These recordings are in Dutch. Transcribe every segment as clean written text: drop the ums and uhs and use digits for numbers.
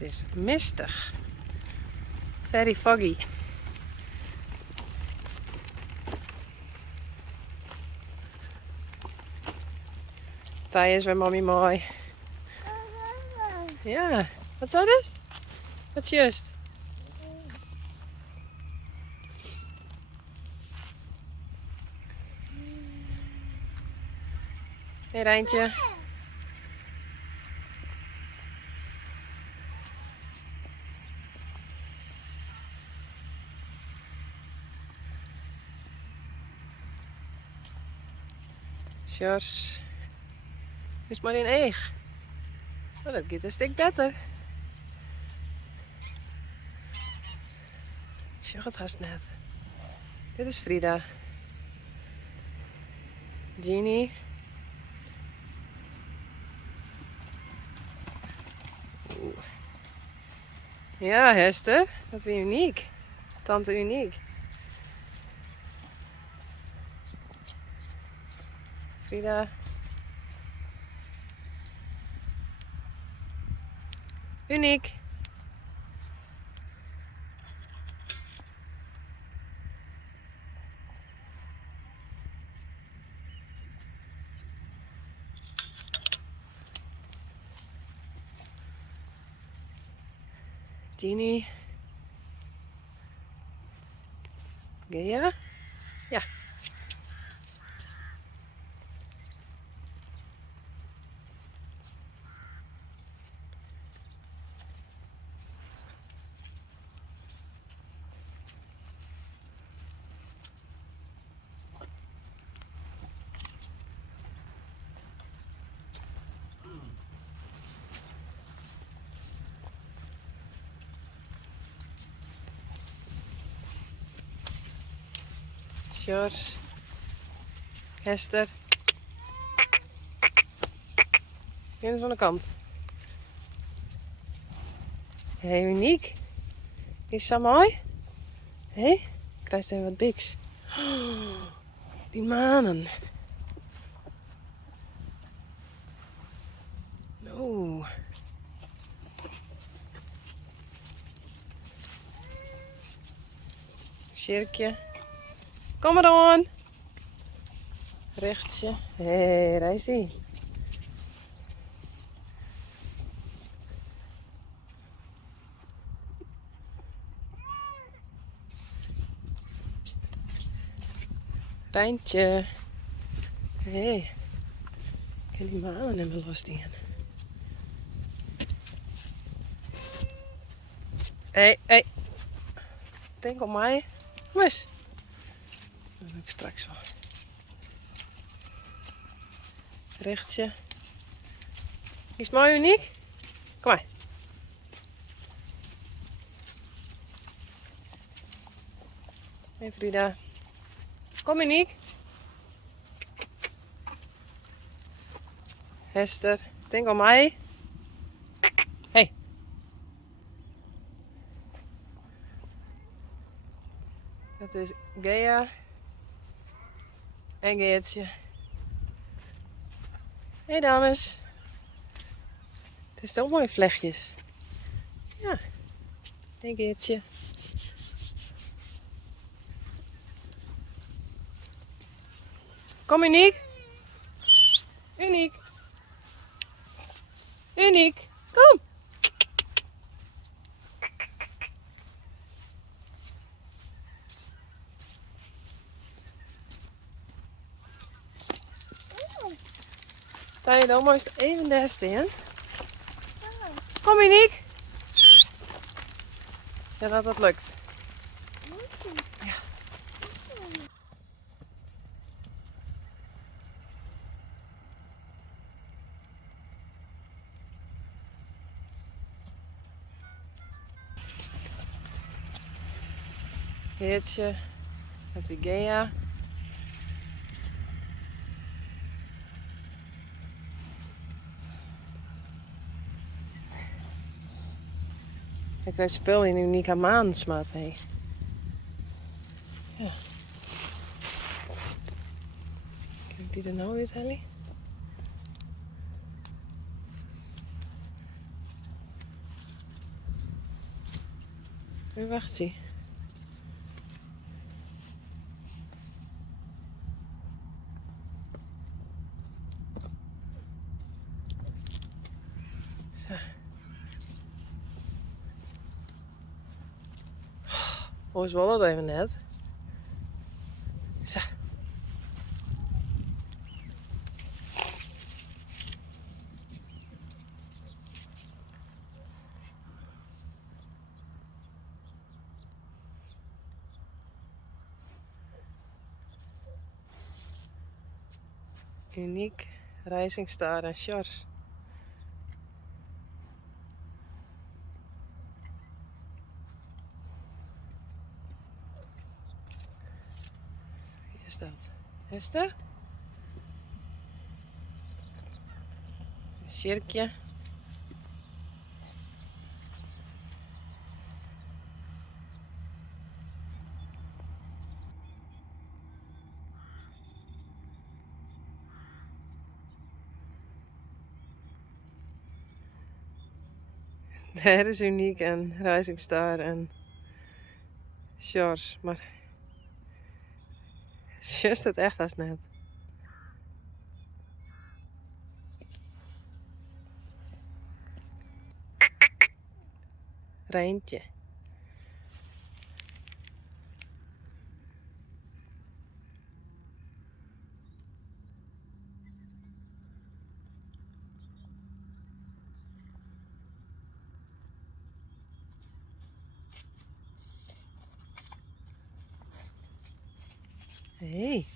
Het is mistig. Very foggy. Thij is weer mommy mooi. Ja, wat zou dus? Wat is juist? Hey Rijntje. Sjors. Is maar in eeg. Oh, dat gaat een stuk beter. Ik zeg het haast net. Dit is Frida. Jeannie. Oeh. Ja, Hester. Dat is uniek. Tante uniek. Frida. Uniek. Jeannie. Gea? Ja. Sjors. Hester. Hier is aan de kant. Hé, uniek. Is zo mooi? Hé? Krijgt even wat biks. Oh, die manen. Oeh. Cirkje. Kom maar dan. Rechtje. Hé, Rijsie. Rijntje. Hé. Ik kan die manen hebben losdingen. Hé, hé. Denk op mij. Kom eens. Dat doe ik straks wel. Rechtje. Is mooi uniek? Kom maar. Hé Frida. Kom uniek. Hester. Denk aan mij. Hey. Dat is Gea. En Geertje. Hey dames. Het is toch mooi vlechtjes. Ja. Hey Geertje. Kom uniek. Uniek. Uniek. Kom. Sta je dan maar even daar staan? Kom uniek. Ja, dat het lukt. Ja. Geertje. Dat is Gea. Ik krijg spul in unieke maansmaat. Hey. Ja. Kijk die er nou weer, Ellie? En wacht zie. Zo. Oh, is wel het even net. Zo. Uniek, Rijzingstaar en Sjors. Wie is dat? Is dat? Een cirkje. Daar is Uniek en Rijzingstaar en Sjors. Maar Sjors het echt als net. Rijntje. Hey.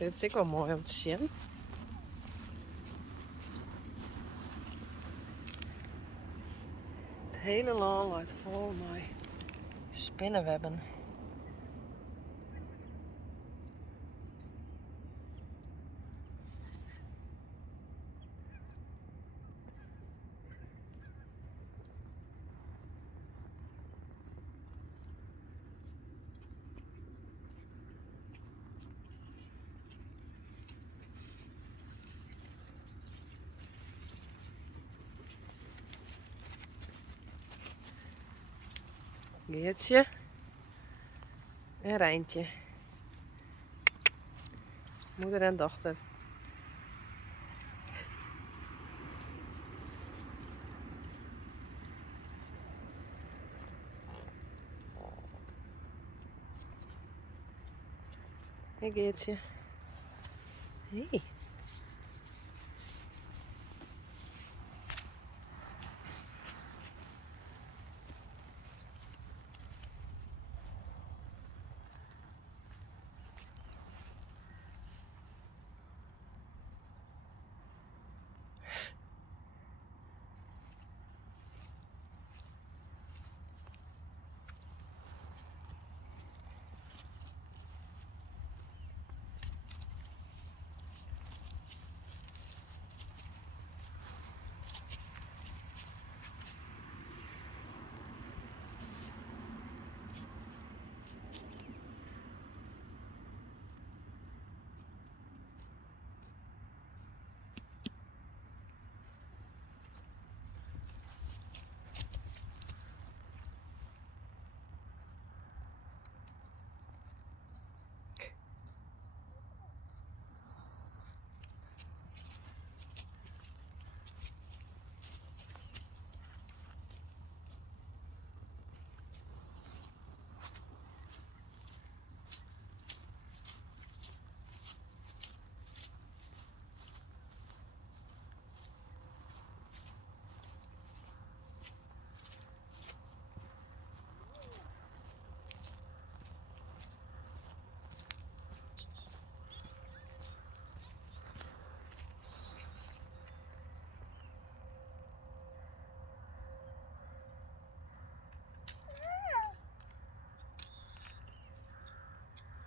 Dit is ook wel mooi om te zien. Het hele land wordt vol met spinnenwebben. Geertje en Rijntje. Moeder en dochter. Hey Geertje. Hey.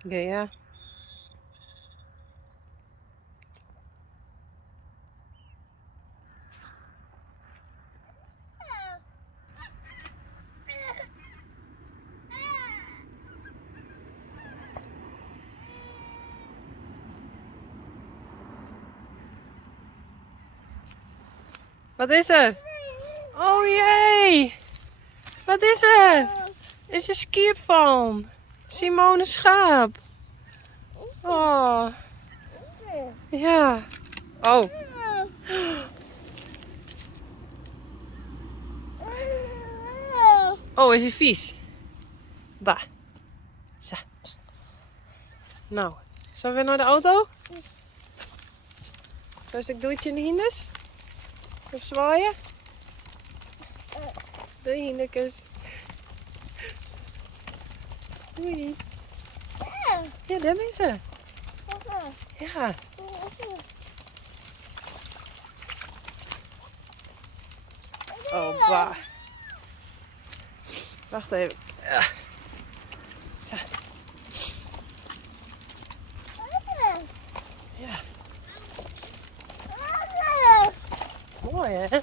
Gea. Wat is er? Oh jee! Wat is er? Is een skip van Simone Schaap. Oh. Ja. Oh. Oh, is hij vies? Bah. Zo. Nou, zullen we weer naar de auto? Zo een stuk doetje in de hindes? Even zwaaien? Doei hindertjes. Doei. Ja, daar is ze. Ja. Oh, bah. Wacht even. Zo. Ja. Mooi hè?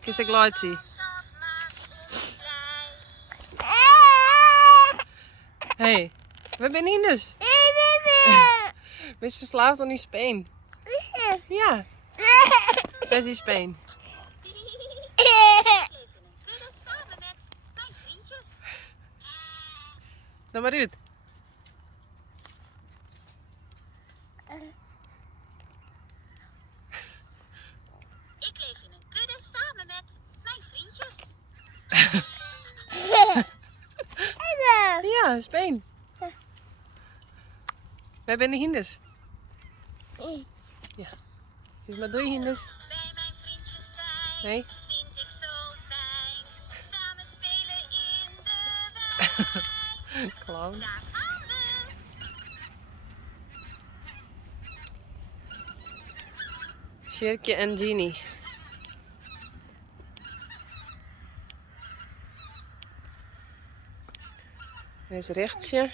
Kies ik laat zien. Hey, we zijn Ines. We is verslaafd aan die speen. Ja, dat is die speen. Dan maar uit. Ik leef in een kudde samen met mijn vriendjes. Ja, een speen. We hebben de hindes. Ja. Zeg maar doei hindes. Bij mijn vriendjes zijn, Nee. vind ik zo fijn. Samen spelen in de wei. Clown. Daar gaan we. Sjerkje en Genie. Hij is rechtje.